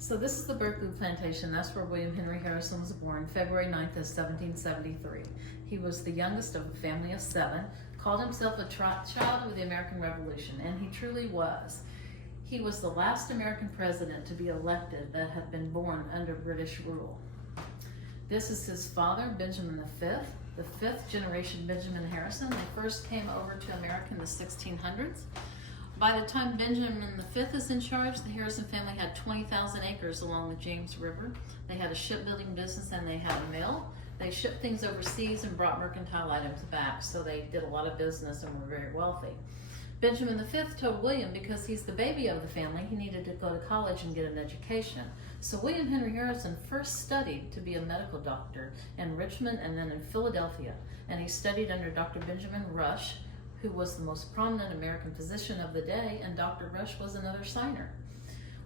So this is the Berkeley plantation. That's where William Henry Harrison was born, February 9th of 1773. He was the youngest of a family of 7, called himself a child of the American Revolution, and he truly was. He was the last American president to be elected that had been born under British rule. This is his father, Benjamin V, the 5th generation Benjamin Harrison. They first came over to America in the 1600s. By the time Benjamin V is in charge, the Harrison family had 20,000 acres along the James River. They had a shipbuilding business and they had a mill. They shipped things overseas and brought mercantile items back, so they did a lot of business and were very wealthy. Benjamin V told William, because he's the baby of the family, he needed to go to college and get an education. So William Henry Harrison first studied to be a medical doctor in Richmond and then in Philadelphia. And he studied under Dr. Benjamin Rush, who was the most prominent American physician of the day, and Dr. Rush was another signer.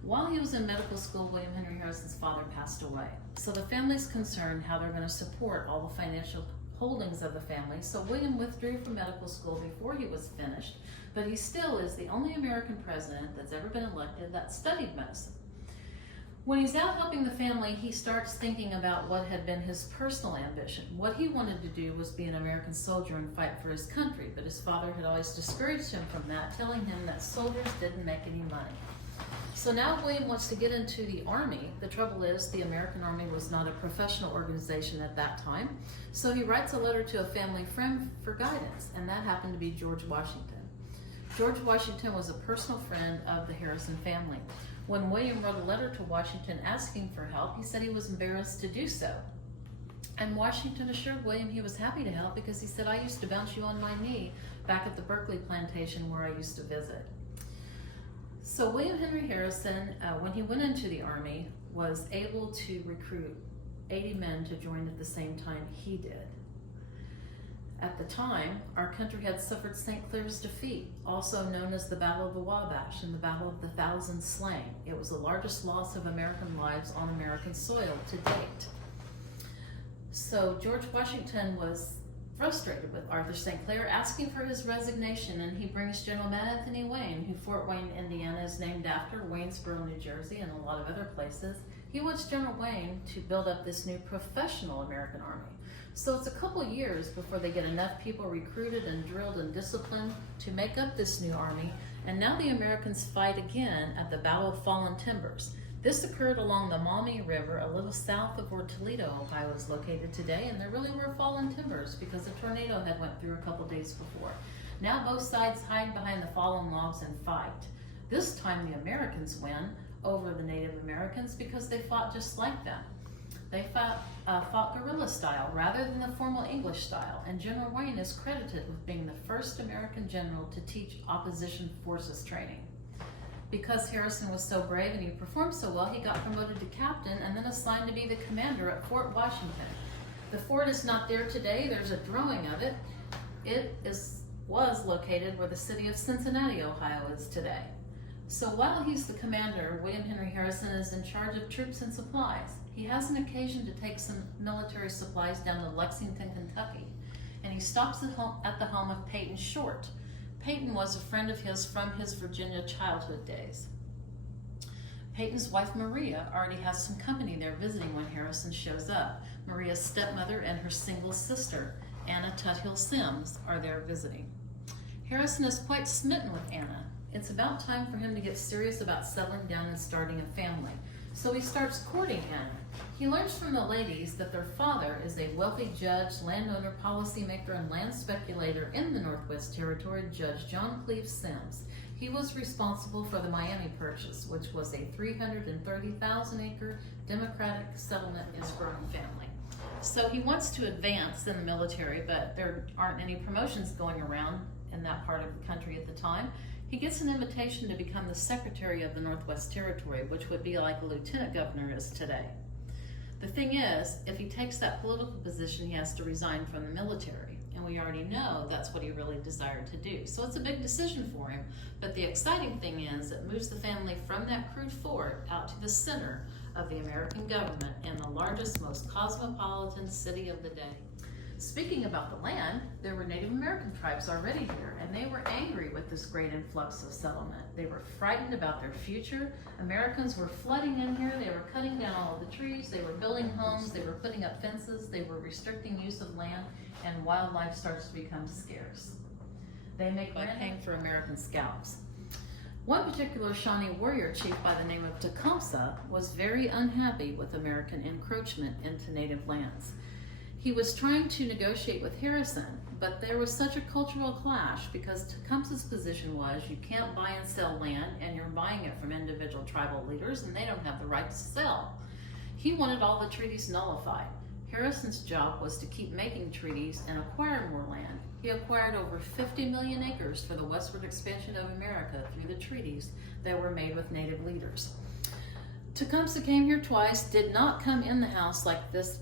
While he was in medical school, William Henry Harrison's father passed away. So the family's concerned how they're going to support all the financial holdings of the family. So William withdrew from medical school before he was finished, but he still is the only American president that's ever been elected that studied medicine. When he's out helping the family, he starts thinking about what had been his personal ambition. What he wanted to do was be an American soldier and fight for his country, but his father had always discouraged him from that, telling him that soldiers didn't make any money. So now William wants to get into the Army. The trouble is, the American Army was not a professional organization at that time, so he writes a letter to a family friend for guidance, and that happened to be George Washington. George Washington was a personal friend of the Harrison family. When William wrote a letter to Washington asking for help, he said he was embarrassed to do so. And Washington assured William he was happy to help because he said, "I used to bounce you on my knee back at the Berkeley plantation where I used to visit." So William Henry Harrison, when he went into the Army, was able to recruit 80 men to join at the same time he did. At the time, our country had suffered St. Clair's defeat, also known as the Battle of the Wabash and the Battle of the Thousand Slain. It was the largest loss of American lives on American soil to date. So George Washington was frustrated with Arthur St. Clair, asking for his resignation, and he brings General Anthony Wayne, who Fort Wayne, Indiana is named after, Waynesboro, New Jersey, and a lot of other places. He wants General Wayne to build up this new professional American Army. So it's a couple years before they get enough people recruited and drilled and disciplined to make up this new army, and now the Americans fight again at the Battle of Fallen Timbers. This occurred along the Maumee River, a little south of where Toledo, Ohio is located today, and there really were fallen timbers because a tornado had went through a couple days before. Now both sides hide behind the fallen logs and fight. This time the Americans win over the Native Americans because they fought just like them. They fought guerrilla style rather than the formal English style, and General Wayne is credited with being the first American general to teach opposition forces training. Because Harrison was so brave and he performed so well, he got promoted to captain and then assigned to be the commander at Fort Washington. The fort is not there today. There's a drawing of it. It was located where the city of Cincinnati, Ohio is today. So while he's the commander, William Henry Harrison is in charge of troops and supplies. He has an occasion to take some military supplies down to Lexington, Kentucky, and he stops at the home of Peyton Short. Peyton was a friend of his from his Virginia childhood days. Peyton's wife Maria already has some company there visiting when Harrison shows up. Maria's stepmother and her single sister, Anna Tuthill Sims, are there visiting. Harrison is quite smitten with Anna. It's about time for him to get serious about settling down and starting a family. So he starts courting Anna. He learns from the ladies that their father is a wealthy judge, landowner, policymaker, and land speculator in the Northwest Territory, Judge John Cleve Sims. He was responsible for the Miami Purchase, which was a 330,000-acre Democratic settlement is growing family. So he wants to advance in the military, but there aren't any promotions going around in that part of the country at the time. He gets an invitation to become the secretary of the Northwest Territory, which would be like a lieutenant governor is today. The thing is, if he takes that political position, he has to resign from the military. And we already know that's what he really desired to do. So it's a big decision for him. But the exciting thing is it moves the family from that crude fort out to the center of the American government in the largest, most cosmopolitan city of the day. Speaking about the land, there were Native American tribes already here, and they were angry with this great influx of settlement. They were frightened about their future. Americans were flooding in here. They were cutting down all of the trees. They were building homes. They were putting up fences. They were restricting use of land, and wildlife starts to become scarce. They make by paying for American scalps. One particular Shawnee warrior chief by the name of Tecumseh was very unhappy with American encroachment into native lands. He was trying to negotiate with Harrison, but there was such a cultural clash because Tecumseh's position was you can't buy and sell land, and you're buying it from individual tribal leaders and they don't have the right to sell. He wanted all the treaties nullified. Harrison's job was to keep making treaties and acquire more land. He acquired over 50 million acres for the westward expansion of America through the treaties that were made with native leaders. Tecumseh came here twice, did not come in the house like this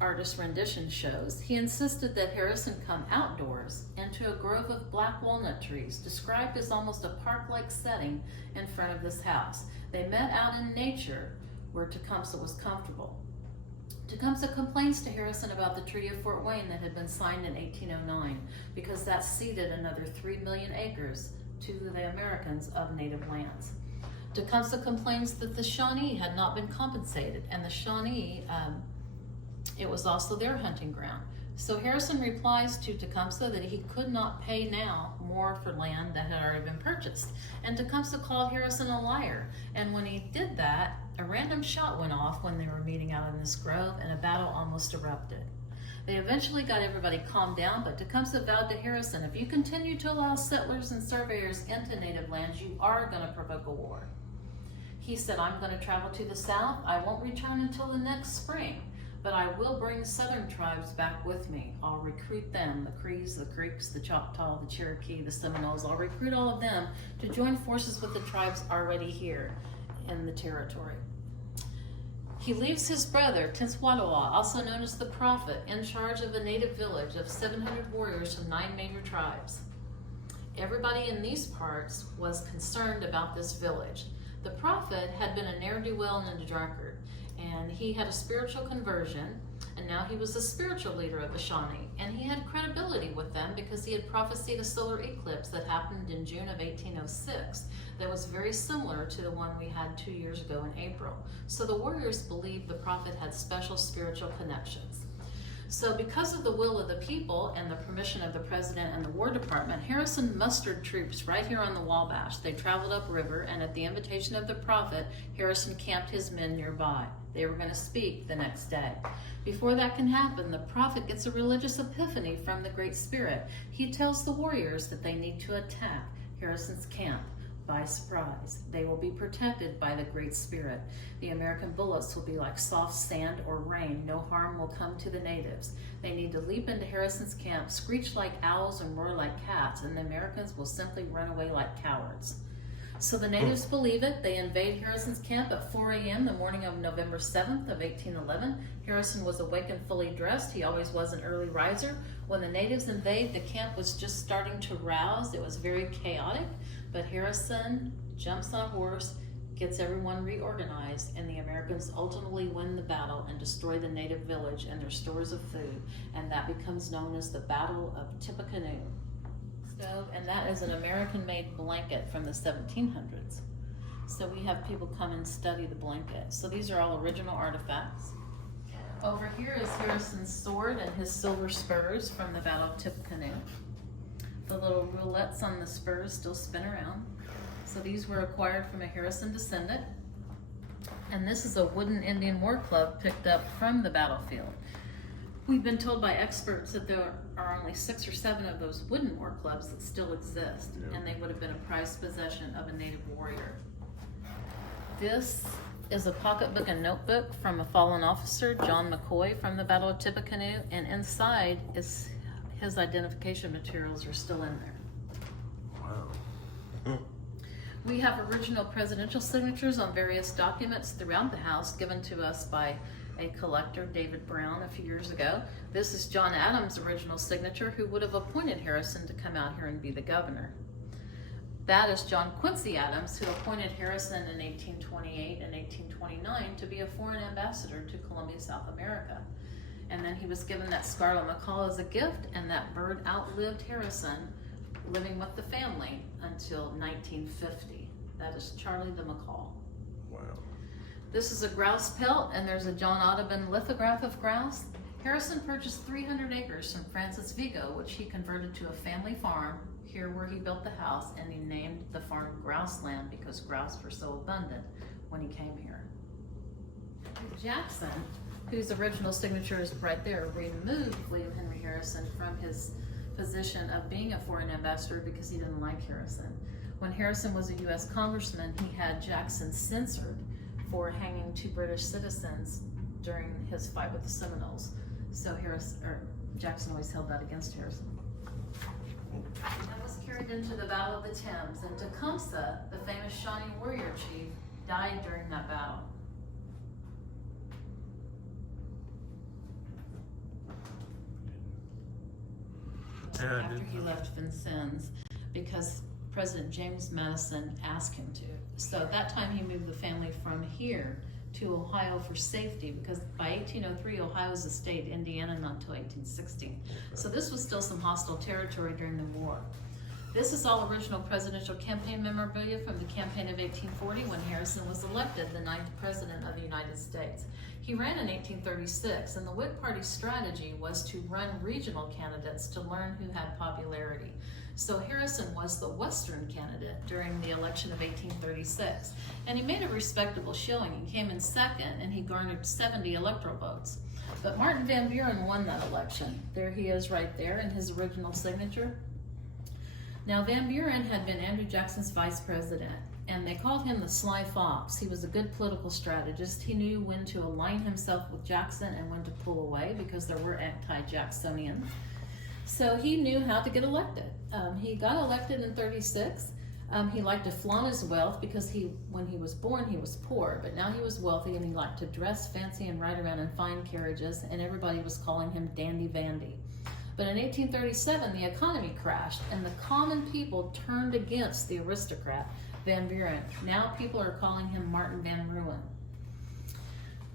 artist rendition shows. He insisted that Harrison come outdoors into a grove of black walnut trees, described as almost a park-like setting in front of this house. They met out in nature where Tecumseh was comfortable. Tecumseh complains to Harrison about the Treaty of Fort Wayne that had been signed in 1809 because that ceded another 3 million acres to the Americans of native lands. Tecumseh complains that the Shawnee had not been compensated, and the Shawnee it was also their hunting ground. So Harrison replies to Tecumseh that he could not pay now more for land that had already been purchased. And Tecumseh called Harrison a liar. And when he did that, a random shot went off when they were meeting out in this grove, and a battle almost erupted. They eventually got everybody calmed down, but Tecumseh vowed to Harrison, if you continue to allow settlers and surveyors into native lands, you are going to provoke a war. He said, I'm going to travel to the south. I won't return until the next spring. But I will bring southern tribes back with me. I'll recruit them, the Crees, the Creeks, the Choctaw, the Cherokee, the Seminoles. I'll recruit all of them to join forces with the tribes already here in the territory. He leaves his brother, Tenswatawa, also known as the Prophet, in charge of a native village of 700 warriors from 9 major tribes. Everybody in these parts was concerned about this village. The Prophet had been a ne'er-do-well and a drunkard, and he had a spiritual conversion, and now he was the spiritual leader of the Shawnee, and he had credibility with them because he had prophesied a solar eclipse that happened in June of 1806 that was very similar to the one we had 2 years ago in April. So the warriors believed the prophet had special spiritual connections. So because of the will of the people and the permission of the president and the War Department, Harrison mustered troops right here on the Wabash. They traveled upriver, and at the invitation of the prophet, Harrison camped his men nearby. They were going to speak the next day. Before that can happen, the prophet gets a religious epiphany from the Great Spirit. He tells the warriors that they need to attack Harrison's camp by surprise. They will be protected by the Great Spirit. The American bullets will be like soft sand or rain. No harm will come to the natives. They need to leap into Harrison's camp, screech like owls and roar like cats, and the Americans will simply run away like cowards. So the natives believe it. They invade Harrison's camp at 4 a.m. the morning of November 7th of 1811. Harrison was awake and fully dressed. He always was an early riser. When the natives invade, the camp was just starting to rouse. It was very chaotic, but Harrison jumps on a horse, gets everyone reorganized, and the Americans ultimately win the battle and destroy the native village and their stores of food, and that becomes known as the Battle of Tippecanoe. And that is an American-made blanket from the 1700s. So we have people come and study the blanket. So these are all original artifacts. Over here is Harrison's sword and his silver spurs from the Battle of Tippecanoe. The little roulettes on the spurs still spin around. So these were acquired from a Harrison descendant. And this is a wooden Indian war club picked up from the battlefield. We've been told by experts that there are only 6 or 7 of those wooden war clubs that still exist, and they would have been a prized possession of a native warrior. This is a pocketbook and notebook from a fallen officer, John McCoy, from the Battle of Tippecanoe, and inside is his identification materials are still in there. Wow. We have original presidential signatures on various documents throughout the house given to us by a collector, David Brown, a few years ago. This is John Adams' original signature, who would have appointed Harrison to come out here and be the governor. That is John Quincy Adams, who appointed Harrison in 1828 and 1829 to be a foreign ambassador to Columbia, South America. And then he was given that scarlet macaw as a gift, and that bird outlived Harrison, living with the family until 1950. That is Charlie the macaw. Wow. This is a grouse pelt, and there's a John Audubon lithograph of grouse. Harrison purchased 300 acres from Francis Vigo, which he converted to a family farm here where he built the house, and he named the farm Grouseland because grouse were so abundant when he came here. Jackson, whose original signature is right there, removed William Henry Harrison from his position of being a foreign ambassador because he didn't like Harrison. When Harrison was a U.S. congressman, he had Jackson censored for hanging 2 British citizens during his fight with the Seminoles. So Jackson always held that against Harrison. That was carried into the Battle of the Thames, and Tecumseh, the famous Shawnee warrior chief, died during that battle. After he left Vincennes, because President James Madison asked him to. So at that time he moved the family from here to Ohio for safety, because by 1803 Ohio was a state, Indiana not until 1860. So this was still some hostile territory during the war. This is all original presidential campaign memorabilia from the campaign of 1840 when Harrison was elected the 9th president of the United States. He ran in 1836, and the Whig Party's strategy was to run regional candidates to learn who had popularity. So Harrison was the Western candidate during the election of 1836, and he made a respectable showing. He came in second, and he garnered 70 electoral votes. But Martin Van Buren won that election. There he is right there in his original signature. Now, Van Buren had been Andrew Jackson's vice president, and they called him the Sly Fox. He was a good political strategist. He knew when to align himself with Jackson and when to pull away, because there were anti-Jacksonians. So he knew how to get elected. He got elected in 36. He liked to flaunt his wealth because when he was born, he was poor, but now he was wealthy, and he liked to dress fancy and ride around in fine carriages, and everybody was calling him Dandy Vandy. But in 1837, the economy crashed, and the common people turned against the aristocrat, Van Buren. Now people are calling him Martin Van Ruin.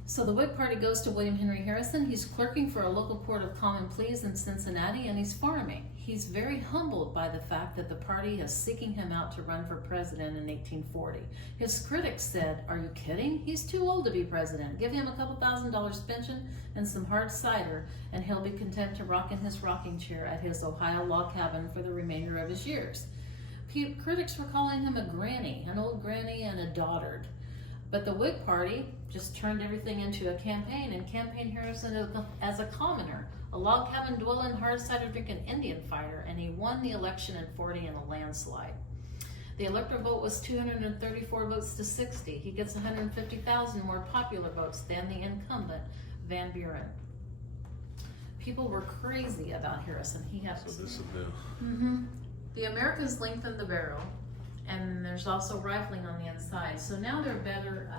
So the Whig Party goes to William Henry Harrison. He's clerking for a local court of common pleas in Cincinnati, and he's farming. He's very humbled by the fact that the party is seeking him out to run for president in 1840. His critics said, "Are you kidding? He's too old to be president. Give him a couple $1,000 pension and some hard cider, and he'll be content to rock in his rocking chair at his Ohio log cabin for the remainder of his years." Critics were calling him a granny, an old granny and a dotard. But the Whig Party just turned everything into a campaign and campaigned Harrison as a commoner, a log cabin dwelling, hard cider drinking Indian fighter, and he won the election in 40 in a landslide. The electoral vote was 234 votes to 60. He gets 150,000 more popular votes than the incumbent, Van Buren. People were crazy about Harrison. He had So this is the... The Americans lengthened the barrel, and there's also rifling on the inside. So now they're better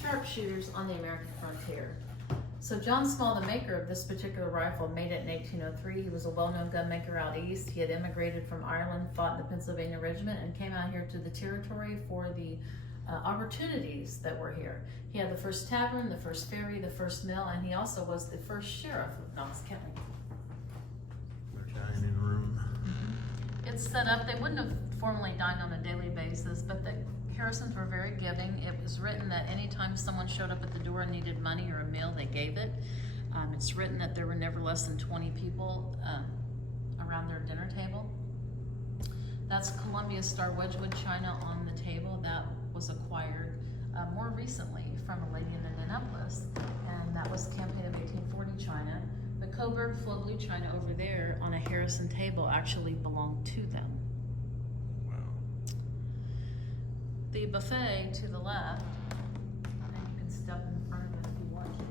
sharpshooters on the American frontier. So John Small, the maker of this particular rifle, made it in 1803. He was a well-known gun maker out east. He had immigrated from Ireland, fought in the Pennsylvania Regiment, and came out here to the territory for the opportunities that were here. He had the first tavern, the first ferry, the first mill, and he also was the first sheriff of Knox County. Their dining room. It's set up, they wouldn't have formally dined on a daily basis, but the Harrisons were very giving. It was written that anytime someone showed up at the door and needed money or a meal, they gave it. It's written that there were never less than 20 people around their dinner table. That's Columbia Star Wedgwood china on the table. That was acquired more recently from a lady in Indianapolis, and that was campaign of 1840 china. The Coburg Flow Blue china over there on a Harrison table actually belonged to them. Wow. The buffet to the left, and you can step in front of it if you want to.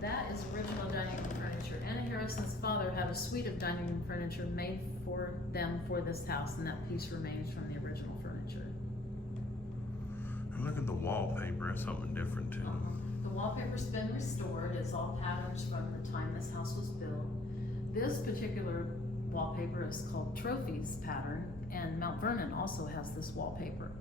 That is original dining room furniture. Anna Harrison's father had a suite of dining room furniture made for them for this house, and that piece remains from the original furniture. And look at the wallpaper, it's something different too. The wallpaper's been restored. It's all patterns from the time this house was built. This particular wallpaper is called Trophies pattern, and Mount Vernon also has this wallpaper.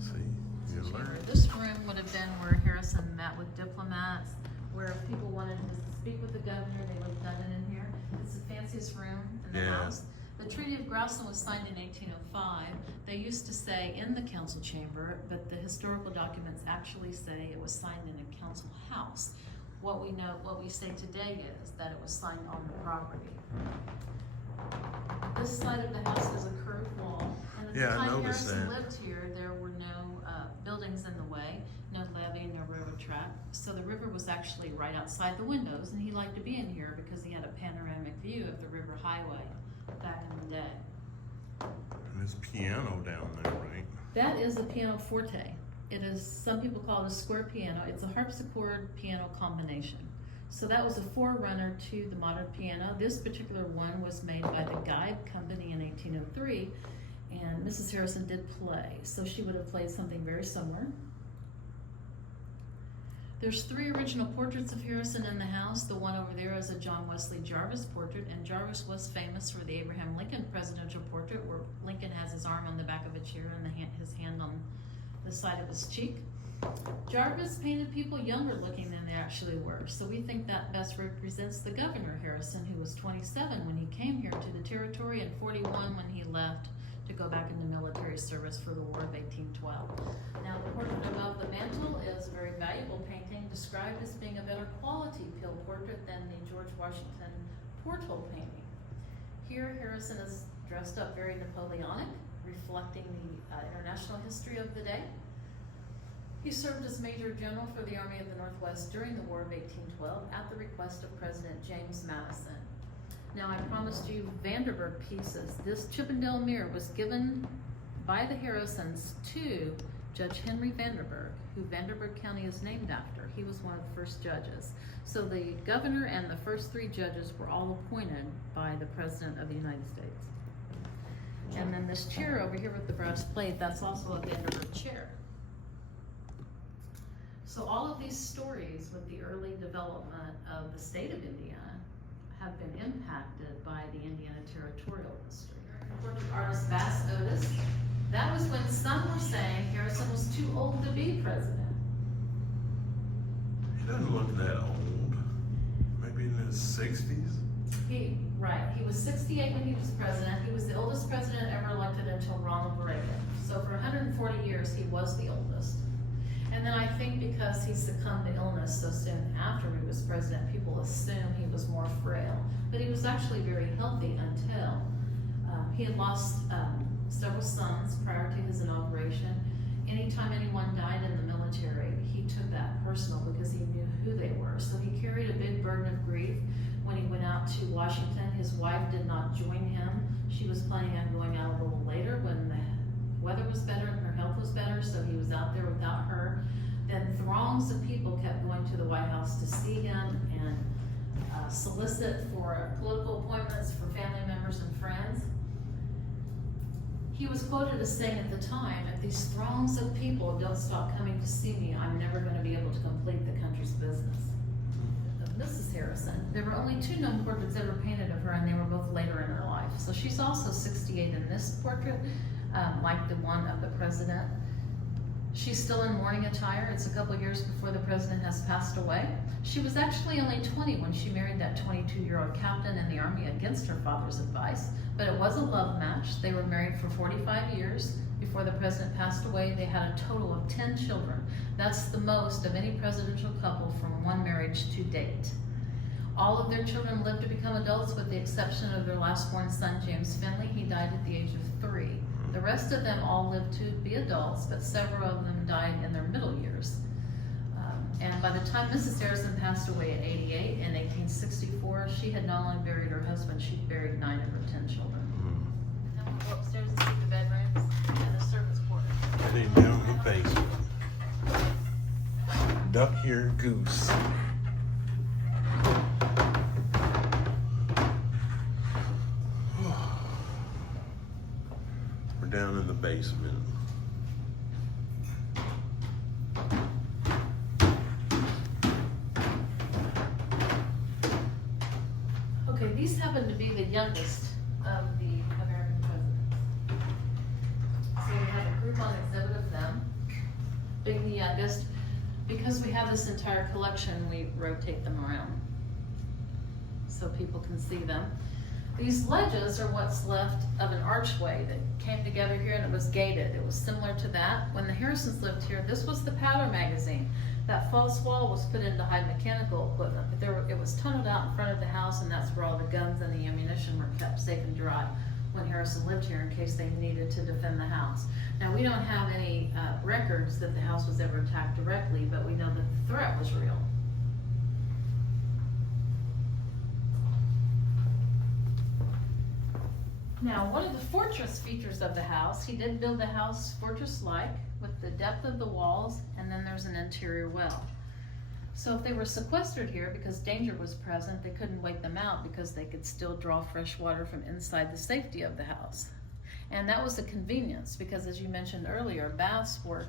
See, council Good chamber. Lord. This room would have been where Harrison met with diplomats, where if people wanted to speak with the governor, they would have done it in here. It's the fanciest room in the Yeah. house. The Treaty of Grouseland was signed in 1805. They used to say in the council chamber, but the historical documents actually say it was signed in a council house. What we say today is that it was signed on the property. This side of the house is a curved wall, and at the Yeah, I time noticed Harrison that. lived here, there were no buildings in the way, no levee, no railroad track. So the river was actually right outside the windows, and he liked to be in here because he had a panoramic view of the river highway back in the day. And this piano down there, right? That is a pianoforte. It is, some people call it a square piano. It's a harpsichord piano combination. So that was a forerunner to the modern piano. This particular one was made by the Guide Company in 1803, and Mrs. Harrison did play, so she would have played something very similar. There's 3 original portraits of Harrison in the house. The one over there is a John Wesley Jarvis portrait, and Jarvis was famous for the Abraham Lincoln presidential portrait, where Lincoln has his arm on the back of a chair and his hand on the side of his cheek. Jarvis painted people younger looking than they actually were, so we think that best represents the governor Harrison, who was 27 when he came here to the territory and 41 when he left to go back into military service for the War of 1812. Now, the portrait above the mantle is a very valuable painting, described as being a better quality Peel portrait than the George Washington porthole painting. Here, Harrison is dressed up very Napoleonic, reflecting the international history of the day. He served as Major General for the Army of the Northwest during the War of 1812 at the request of President James Madison. Now, I promised you Vanderburg pieces. This Chippendale mirror was given by the Harrisons to Judge Henry Vanderburg, who Vanderburg County is named after. He was one of the first judges. So the governor and the first 3 judges were all appointed by the President of the United States. And then this chair over here with the brass plate, that's also a Vanderburg chair. So all of these stories with the early development of the state of Indiana have been impacted by the Indiana territorial history. Portrait artist Bass Otis, that was when some were saying Harrison was too old to be president. He doesn't look that old. Maybe in his 60s. He was 68 when he was president. He was the oldest president ever elected until Ronald Reagan. So for 140 years, he was the oldest. And then I think because he succumbed to illness so soon after he was president, people assume he was more frail. But he was actually very healthy until he had lost several sons prior to his inauguration. Anytime anyone died in the military, he took that personal because he knew who they were. So he carried a big burden of grief. When he went out to Washington, his wife did not join him. She was planning on going out a little later when the weather was better and her health was better, so he was out there without her. Then throngs of people kept going to the White House to see him and solicit for political appointments for family members and friends. He was quoted as saying at the time, if these throngs of people don't stop coming to see me, I'm never going to be able to complete the country's business. Of Mrs. Harrison, there were only 2 known portraits ever painted of her, and they were both later in her life. So she's also 68 in this portrait, like the one of the president. She's still in mourning attire. It's a couple years before the president has passed away. She was actually only 20 when she married that 22-year-old captain in the Army against her father's advice, but it was a love match. They were married for 45 years. Before the president passed away, they had a total of 10 children. That's the most of any presidential couple from one marriage to date. All of their children lived to become adults with the exception of their last born son, James Finley. He died at the age of 3. The rest of them all lived to be adults, but several of them died in their middle years. And by the time Mrs. Harrison passed away at 88 in 1864, she had not only buried her husband, she'd buried 9 of her 10 children. Now we'll go upstairs and see the bedrooms and the servants' quarters. Heading down the basement. Duck here, goose. We're down in the basement. Okay, these happen to be the youngest of the American presidents. So we have a group on exhibit of them. big the youngest. Because we have this entire collection, we rotate them around so people can see them. These ledges are what's left of an archway that came together here, and it was gated. It was similar to that. When the Harrisons lived here, this was the powder magazine. That false wall was put in to hide mechanical equipment, but it was tunneled out in front of the house, and that's where all the guns and the ammunition were kept safe and dry when Harrison lived here in case they needed to defend the house. Now, we don't have any records that the house was ever attacked directly, but we know that the threat was real. Now, one of the fortress features of the house, he did build the house fortress-like with the depth of the walls, and then there's an interior well. So if they were sequestered here because danger was present, they couldn't wait them out because they could still draw fresh water from inside the safety of the house. And that was a convenience because, as you mentioned earlier, baths were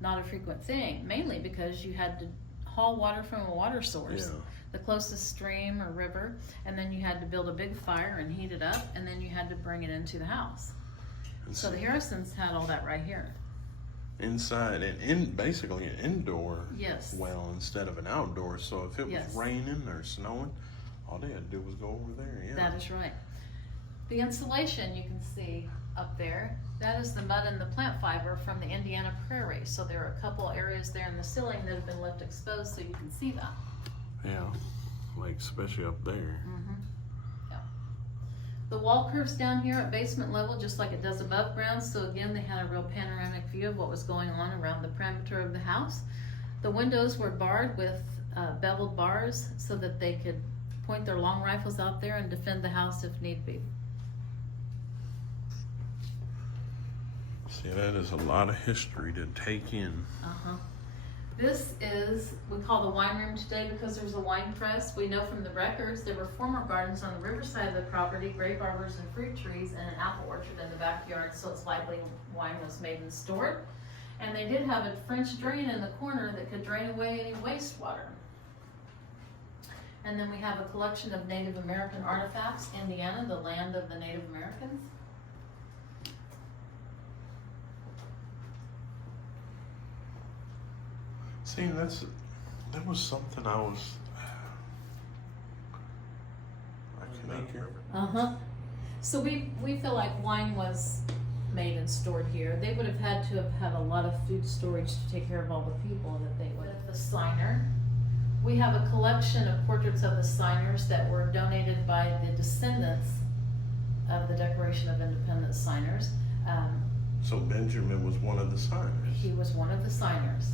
not a frequent thing, mainly because you had to haul water from a water source, the closest stream or river, and then you had to build a big fire and heat it up, and then you had to bring it into the house. So the Harrisons had all that right here. Inside and basically an indoor Yes. well instead of an outdoor. So if it was Yes. raining or snowing, all they had to do was go over there. Yeah. That is right. The insulation you can see up there, that is the mud and the plant fiber from the Indiana prairie. So there are a couple areas there in the ceiling that have been left exposed so you can see that. Yeah, like especially up there. Mm-hmm. Yeah. The wall curves down here at basement level just like it does above ground. So again, they had a real panoramic view of what was going on around the perimeter of the house. The windows were barred with beveled bars so that they could point their long rifles out there and defend the house if need be. See, that is a lot of history to take in. Uh-huh. This is, we call the wine room today because there's a wine press. We know from the records there were former gardens on the riverside of the property, grape arbors and fruit trees, and an apple orchard in the backyard, so it's likely wine was made and stored. And they did have a French drain in the corner that could drain away any wastewater. And then we have a collection of Native American artifacts. Indiana, the land of the Native Americans. See, that was something I cannot hear. Uh-huh. So we feel like wine was made and stored here. They would have had to have had a lot of food storage to take care of all the people that they would. The signer. We have a collection of portraits of the signers that were donated by the descendants of the Declaration of Independence signers. So Benjamin was one of the signers. He was one of the signers.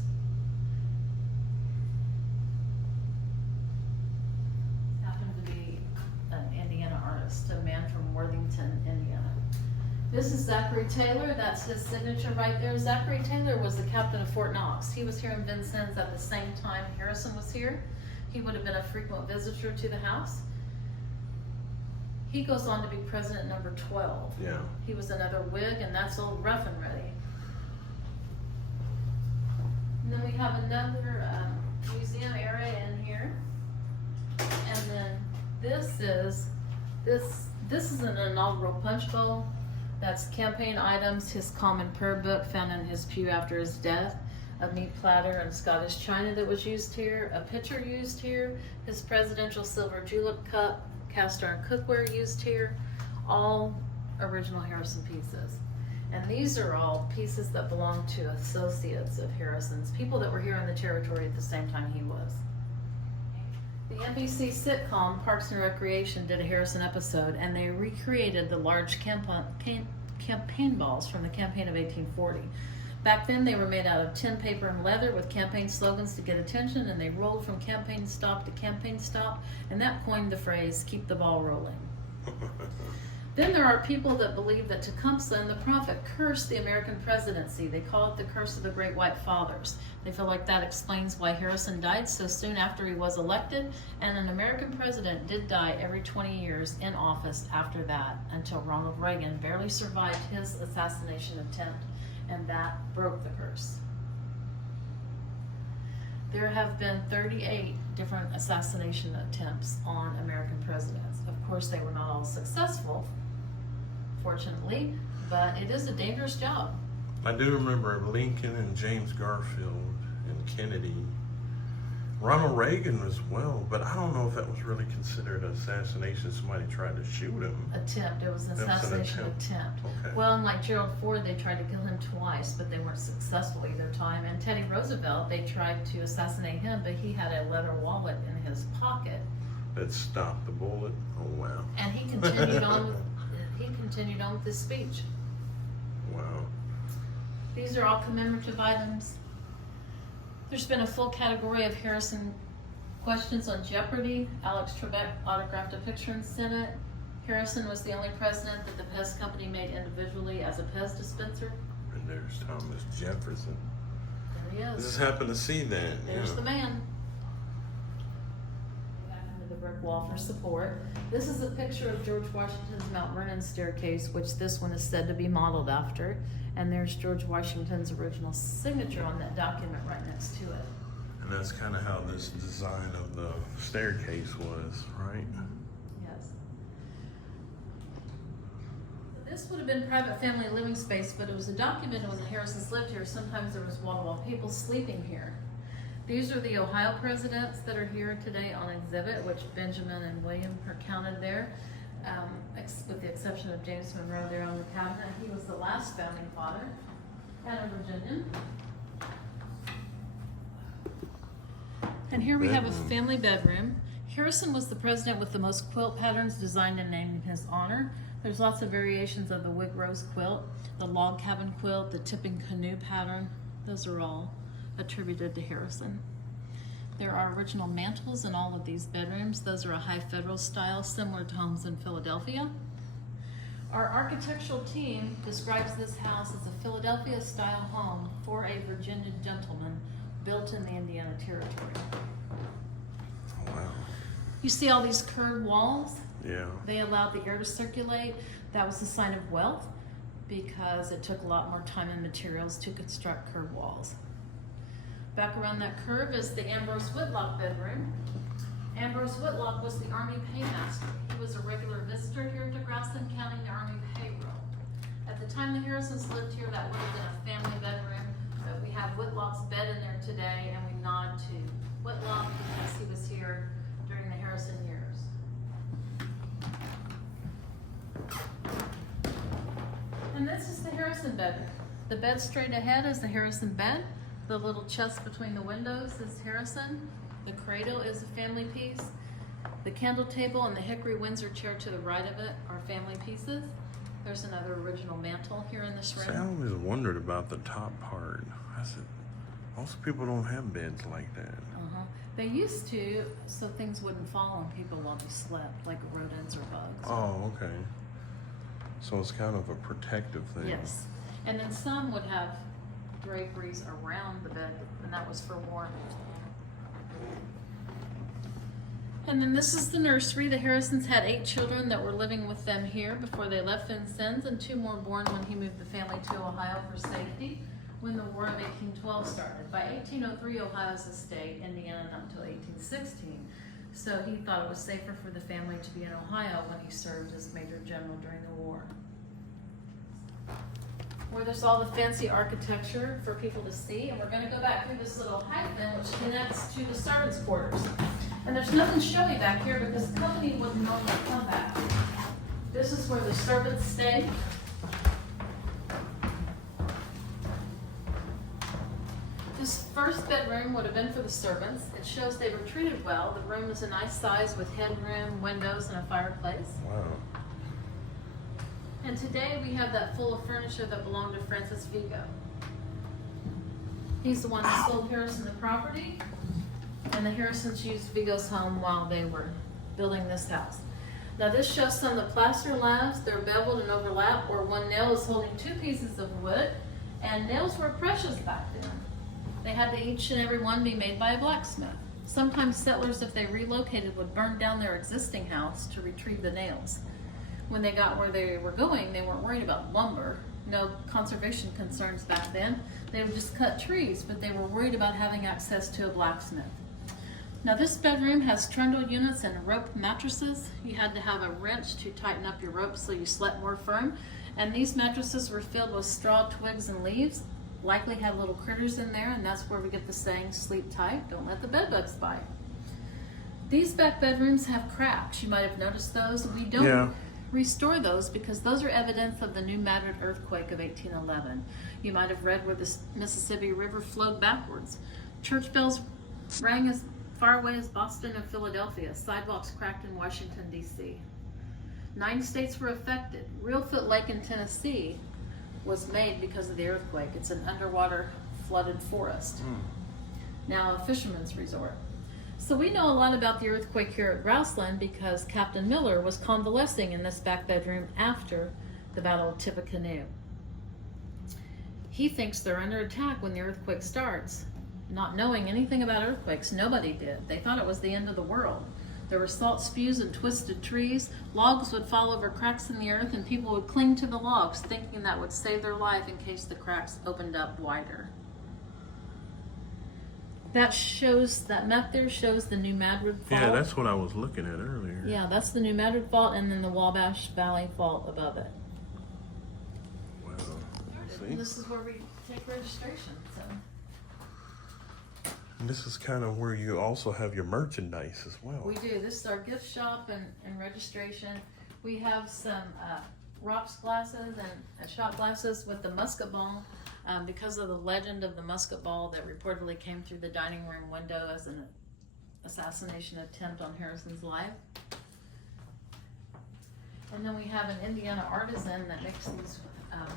Happened to be an Indiana artist, a man from Worthington, Indiana. This is Zachary Taylor. That's his signature right there. Zachary Taylor was the captain of Fort Knox. He was here in Vincennes at the same time Harrison was here. He would have been a frequent visitor to the house. He goes on to be president number 12. Yeah. He was another Whig, and that's old Rough and Ready. And then we have another museum area in here. And then this is an inaugural punch bowl. That's campaign items, his common prayer book found in his pew after his death, a meat platter and Scottish china that was used here, a pitcher used here, his presidential silver julep cup, cast iron cookware used here, all original Harrison pieces. And these are all pieces that belong to associates of Harrison's, people that were here in the territory at the same time he was. The NBC sitcom Parks and Recreation did a Harrison episode, and they recreated the large campaign balls from the campaign of 1840. Back then they were made out of tin, paper, and leather with campaign slogans to get attention, and they rolled from campaign stop to campaign stop, and that coined the phrase, keep the ball rolling. Then there are people that believe that Tecumseh and the prophet cursed the American presidency. They call it the curse of the Great White Fathers. They feel like that explains why Harrison died so soon after he was elected, and an American president did die every 20 years in office after that until Ronald Reagan barely survived his assassination attempt, and that broke the curse. There have been 38 different assassination attempts on American presidents. Of course, they were not all successful, fortunately, but it is a dangerous job. I do remember Lincoln and James Garfield Kennedy. Ronald Reagan as well, but I don't know if that was really considered an assassination. Somebody tried to shoot him. Attempt. It was an That was an assassination attempt. Okay. Well, and like Gerald Ford, they tried to kill him twice, but they weren't successful either time. And Teddy Roosevelt, they tried to assassinate him, but he had a leather wallet in his pocket. That stopped the bullet. Oh wow. And he continued on with his speech. Wow. These are all commemorative items. There's been a full category of Harrison questions on Jeopardy. Alex Trebek autographed a picture and sent it. Harrison was the only president that the Pez Company made individually as a Pez dispenser. And there's Thomas Jefferson. There he I is. just happened to see that. There's yeah. the man. Back into the brick wall for support. This is a picture of George Washington's Mount Vernon staircase, which this one is said to be modeled after. And there's George Washington's original signature on that document right next to it. And that's kind of how this design of the staircase was, right? Yes. This would have been private family living space, but it was documented when the Harrisons lived here. Sometimes there was wall-to-wall people sleeping here. These are the Ohio presidents that are here today on exhibit, which Benjamin and William are counted there. With the exception of James Monroe there on the cabinet. He was the last founding father and a Virginian. And here we have a family bedroom. Harrison was the president with the most quilt patterns designed and named in his honor. There's lots of variations of the wig rose quilt, the log cabin quilt, the tipping canoe pattern. Those are all attributed to Harrison. There are original mantles in all of these bedrooms. Those are a high federal style, similar to homes in Philadelphia. Our architectural team describes this house as a Philadelphia style home for a Virginia gentleman built in the Indiana Territory. Oh, wow. You see all these curved walls? Yeah. They allowed the air to circulate. That was a sign of wealth because it took a lot more time and materials to construct curved walls. Back around that curve is the Ambrose Whitlock bedroom. Ambrose Whitlock was the Army paymaster. He was a regular visitor here to Grouseland counting the Army payroll. At the time the Harrisons lived here, that would have been a family bedroom, but we have Whitlock's bed in there today, and we nod to Whitlock because he was here during the Harrison years. And this is the Harrison bedroom. The bed straight ahead is the Harrison bed. The little chest between the windows is Harrison. The cradle is a family piece. The candle table and the hickory Windsor chair to the right of it are family pieces. There's another original mantle here in this room. See, I always wondered about the top part. I said, most people don't have beds like that. They used to, so things wouldn't fall on people while they slept, like rodents or bugs. Oh, okay. So it's kind of a protective thing. Yes. And then some would have draperies around the bed, and that was for warmth. And then this is the nursery. The Harrisons had 8 children that were living with them here before they left Vincennes, and 2 more born when he moved the family to Ohio for safety when the War of 1812 started. By 1803, Ohio was a state, Indiana not until 1816. So he thought it was safer for the family to be in Ohio when he served as Major General during the war. Where there's all the fancy architecture for people to see, and we're going to go back through this little hyphen which connects to the servants' quarters. And there's nothing showy back here because the company wouldn't normally come back. This is where the servants stay. This first bedroom would have been for the servants. It shows they were treated well. The room is a nice size with headroom, windows, and a fireplace. Wow. And today we have that full of furniture that belonged to Francis Vigo. He's the one who sold Harrison the property, and the Harrisons used Vigo's home while they were building this house. Now this shows some of the plaster labs. They're beveled and overlap, where one nail is holding 2 pieces of wood, and nails were precious back then. They had to each and every one be made by a blacksmith. Sometimes settlers, if they relocated, would burn down their existing house to retrieve the nails. When they got where they were going, they weren't worried about lumber. No conservation concerns back then. They would just cut trees, but they were worried about having access to a blacksmith. Now this bedroom has trundle units and rope mattresses. You had to have a wrench to tighten up your rope so you slept more firm. And these mattresses were filled with straw, twigs, and leaves. likely had little critters in there, and that's where we get the saying, sleep tight, don't let the bed bugs bite. These back bedrooms have cracks. You might have noticed those. We don't restore those because those are evidence of the New Madrid earthquake of 1811. You might have read where the Mississippi River flowed backwards. Church bells rang as far away as Boston and Philadelphia. Sidewalks cracked in Washington, D.C. 9 states were affected. Reelfoot Lake in Tennessee was made because of the earthquake. It's an underwater flooded forest. Now a fisherman's resort. So we know a lot about the earthquake here at Grouseland because Captain Miller was convalescing in this back bedroom after the Battle of Tippecanoe. He thinks they're under attack when the earthquake starts. Not knowing anything about earthquakes, nobody did. They thought it was the end of the world. There were salt spews and twisted trees. Logs would fall over cracks in the earth and people would cling to the logs thinking that would save their life in case the cracks opened up wider. That map there shows the New Madrid Fault. Yeah, that's what I was looking at earlier. Yeah, that's the New Madrid Fault and then the Wabash Valley Fault above it. Wow. And this is where we take registration. So. And this is kind of where you also have your merchandise as well. We do. This is our gift shop and registration. We have some rocks glasses and shot glasses with the musket ball because of the legend of the musket ball that reportedly came through the dining room window as an assassination attempt on Harrison's life. And then we have an Indiana artisan that makes these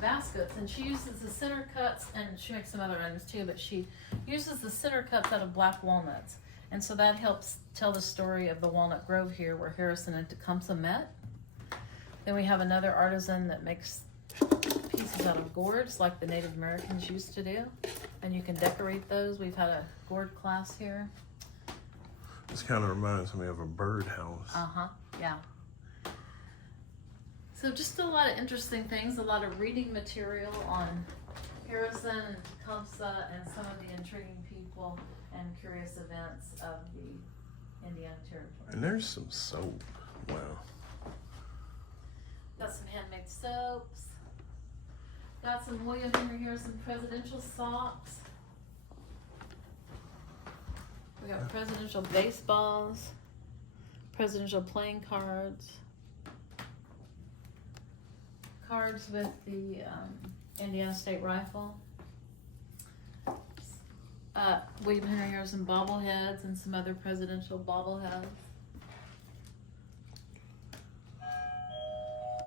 baskets, and she uses the center cuts, and she makes some other items too, but she uses the center cuts out of black walnuts. And so that helps tell the story of the Walnut Grove here where Harrison and Tecumseh met. Then we have another artisan that makes pieces out of gourds like the Native Americans used to do. And you can decorate those. We've had a gourd class here. This kind of reminds me of a birdhouse. Yeah. So just a lot of interesting things, a lot of reading material on Harrison and Tecumseh and some of the intriguing people and curious events of the Indiana Territory. And there's some soap. Wow. Got some handmade soaps. Got some William Henry Harrison presidential socks. We got presidential baseballs, presidential playing cards. Cards with the Indiana State Rifle, William Henry Harrison bobbleheads and some other presidential bobbleheads.